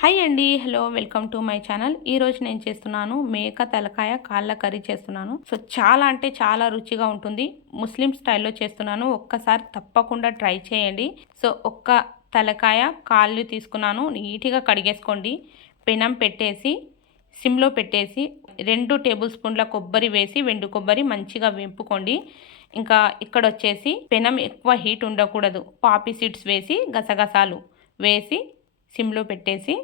Hi అండి, hello, welcome to my channel. ఈరోజు నేను చేస్తున్నాను మేక తలకాయ కాళ్ళ కర్రీ చేస్తున్నాను. సో చాలా అంటే చాలా రుచిగా ఉంటుంది. ముస్లిం స్టైల్లో చేస్తున్నాను. ఒక్కసారి తప్పకుండా ట్రై చేయండి. సో ఒక్క తలకాయ కాళ్ళు తీసుకున్నాను, నీట్గా కడిగేసుకోండి. పెనం పెట్టేసి సిమ్లో పెట్టేసి 2 టేబుల్ స్పూన్ల కొబ్బరి వేసి వెండు కొబ్బరి మంచిగా వేపుకోండి. ఇంకా ఇక్కడ వచ్చేసి పెనం ఎక్కువ హీట్ ఉండకూడదు. పాపీ సీడ్స్ వేసి గసగసాలు వేసి సిమ్లో పెట్టేసి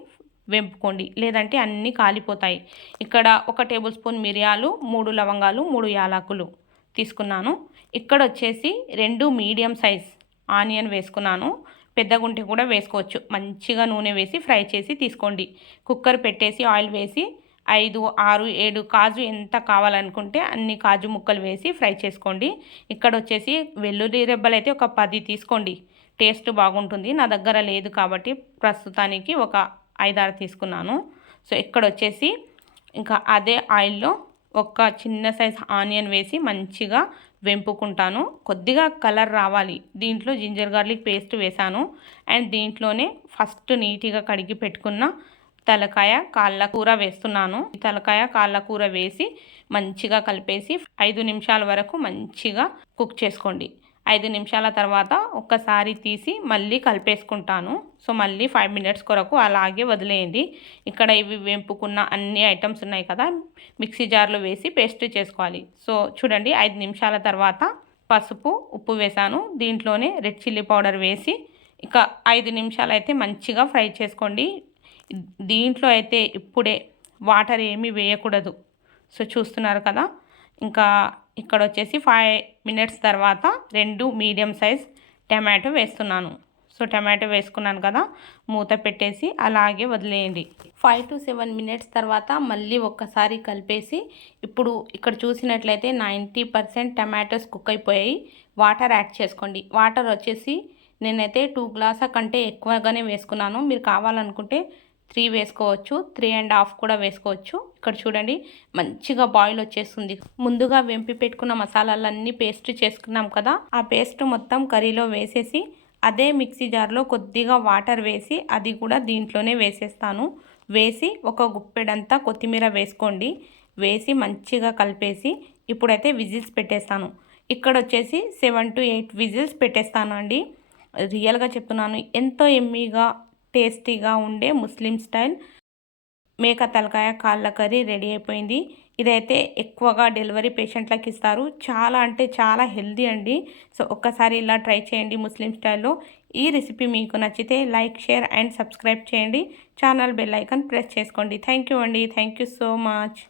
వేపుకోండి, లేదంటే అన్నీ కాలిపోతాయి. ఇక్కడ 1 టేబుల్ స్పూన్ మిరియాలు, 3 లవంగాలు, 3 యాలకులు తీసుకున్నాను. ఇక్కడ వచ్చేసి 2 మీడియం సైజ్ ఆనియన్ వేసుకున్నాను. పెద్దగుంటే కూడా వేసుకోవచ్చు. మంచిగా నూనె వేసి ఫ్రై చేసి తీసుకోండి. కుక్కర్ పెట్టేసి ఆయిల్ వేసి 5, 6, 7 కాజు ఎంత కావాలనుకుంటే అన్ని కాజు ముక్కలు వేసి ఫ్రై చేసుకోండి. ఇక్కడ వచ్చేసి వెల్లుల్లి రెబ్బలు అయితే ఒక 10 తీసుకోండి, టేస్ట్ బాగుంటుంది. నా దగ్గర లేదు కాబట్టి ప్రస్తుతానికి ఒక 5, 6 తీసుకున్నాను. సో ఇక్కడ వచ్చేసి ఇంకా అదే ఆయిల్లో ఒక చిన్న సైజ్ ఆనియన్ వేసి మంచిగా వేపుకుంటాను. కొద్దిగా కలర్ రావాలి. దీంట్లో జింజర్ గార్లిక్ పేస్ట్ వేసాను. అండ్ దీంట్లోనే ఫస్ట్ నీట్గా కడిగి పెట్టుకున్న తలకాయ కాళ్ళ కూర వేస్తున్నాను. తలకాయ కాళ్ళ కూర వేసి మంచిగా కలిపేసి 5 నిమిషాల వరకు మంచిగా కుక్ చేసుకోండి. 5 నిమిషాల తర్వాత ఒక్కసారి తీసి మళ్ళీ కలిపేసుకుంటాను. సో మళ్ళీ 5 మినిట్స్ కొరకు అలాగే వదిలేయండి. ఇక్కడ ఇవి వేపుకున్న అన్ని ఐటమ్స్ ఉన్నాయి కదా, మిక్సీ జార్లో వేసి పేస్ట్ చేసుకోవాలి. సో చూడండి, 5 నిమిషాల తర్వాత పసుపు, ఉప్పు వేసాను. దీంట్లోనే రెడ్ చిల్లీ పౌడర్ వేసి ఇక 5 నిమిషాలు అయితే మంచిగా ఫ్రై చేసుకోండి. దీంట్లో అయితే ఇప్పుడే వాటర్ ఏమీ వేయకూడదు. సో చూస్తున్నారు కదా. ఇంకా ఇక్కడ వచ్చేసి 5 మినిట్స్ తర్వాత 2 మీడియం సైజ్ టమాటో వేస్తున్నాను. సో టమాటో వేసుకున్నాను కదా, మూత పెట్టేసి అలాగే వదిలేయండి. 5 to 7 మినిట్స్ తర్వాత మళ్ళీ ఒక్కసారి కలిపేసి ఇప్పుడు ఇక్కడ చూసినట్లయితే 90% టమాటోస్ కుక్ అయిపోయాయి. వాటర్ యాడ్ చేసుకోండి. వాటర్ వచ్చేసి నేనైతే 2 గ్లాసుల కంటే ఎక్కువగానే వేసుకున్నాను. మీరు కావాలనుకుంటే 3 వేసుకోవచ్చు, 3.5 కూడా వేసుకోవచ్చు. ఇక్కడ చూడండి మంచిగా బాయిల్ వచ్చేస్తుంది. ముందుగా వెంపి పెట్టుకున్న మసాలాలన్నీ పేస్ట్ చేసుకున్నాం కదా, ఆ పేస్ట్ మొత్తం కర్రీలో వేసేసి అదే మిక్సీ జార్లో కొద్దిగా వాటర్ వేసి అది కూడా దీంట్లోనే వేసేస్తాను. వేసి ఒక గుప్పెడంతా కొత్తిమీర వేసుకోండి. వేసి మంచిగా కలిపేసి ఇప్పుడైతే విజిల్స్ పెట్టేస్తాను. ఇక్కడ వచ్చేసి 7 to 8 విజిల్స్ పెట్టేస్తాను అండి. రియల్గా చెప్తున్నాను, ఎంతో ఎమ్మీగా టేస్టీగా ఉండే ముస్లిం స్టైల్ మేక తలకాయ కాళ్ళ కర్రీ రెడీ అయిపోయింది. ఇదైతే ఎక్కువగా డెలివరీ పేషెంట్లకు ఇస్తారు. చాలా అంటే చాలా హెల్దీ అండి. సో ఒక్కసారి ఇలా ట్రై చేయండి ముస్లిం స్టైల్లో. ఈ రెసిపీ మీకు నచ్చితే లైక్, షేర్ అండ్ సబ్స్క్రైబ్ చేయండి. ఛానల్ బెల్ ఐకాన్ ప్రెస్ చేసుకోండి. థ్యాంక్ యూ అండి. Thank you so much.